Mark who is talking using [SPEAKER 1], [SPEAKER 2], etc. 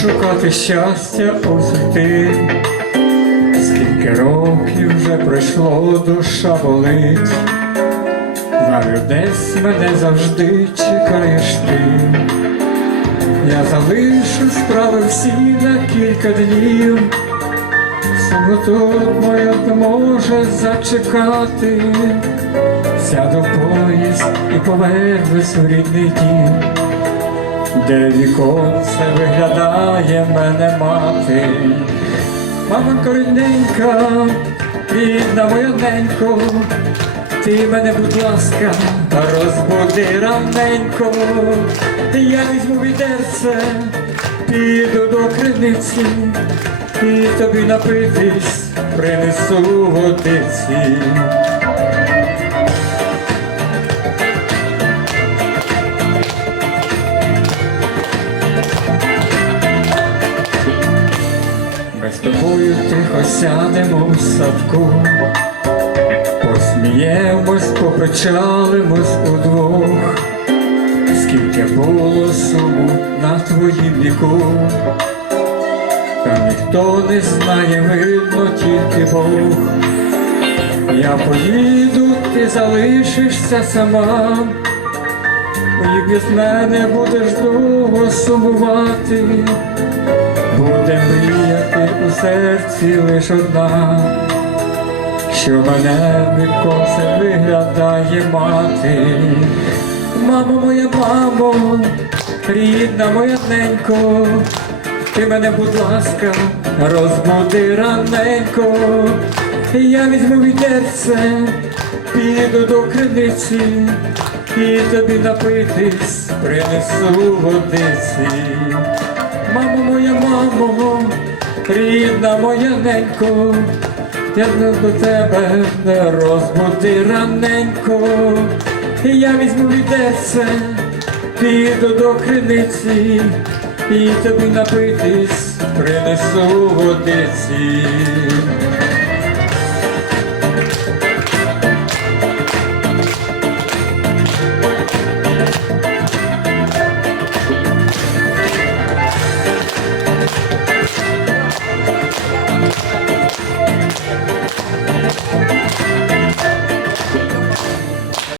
[SPEAKER 1] шукати щастя світи, скільки років вже пройшло, душа болить, знаю, десь мене завжди чекаєш ти. Я залишу справи всі на кілька днів, тут моя може зачекати, сяду в поїзд і повернусь у рідний дім де віконце виглядає мене мати. Мамонько рідненька, рідна моя ненько, ти мене, будь ласка, розбуди раненько, я візьму відерце, піду до криниці, і тобі напитись принесу водиці. З тобою тихо сядемо в садку, посміємось, попричалимось удвох, скільки було суму на твоїм віку, та ніхто не знає, видно тільки Бог. Я поїду, ти залишишся сама, і без мене будеш довго сумувати. Серці лиш одна, що мене віконце виглядає мати. Мамо моя, мамо, рідна моя ненько, ти мене, будь ласка, розбуди раненько, я візьму відерце, піду до криниці, і тобі напитись принесу водиці. Мамо моя, мамо, рідна моя ненько, не до тебе не розбуди раненько, і я візьму відерце, піду до криниці, і тобі напитись принесу водиці.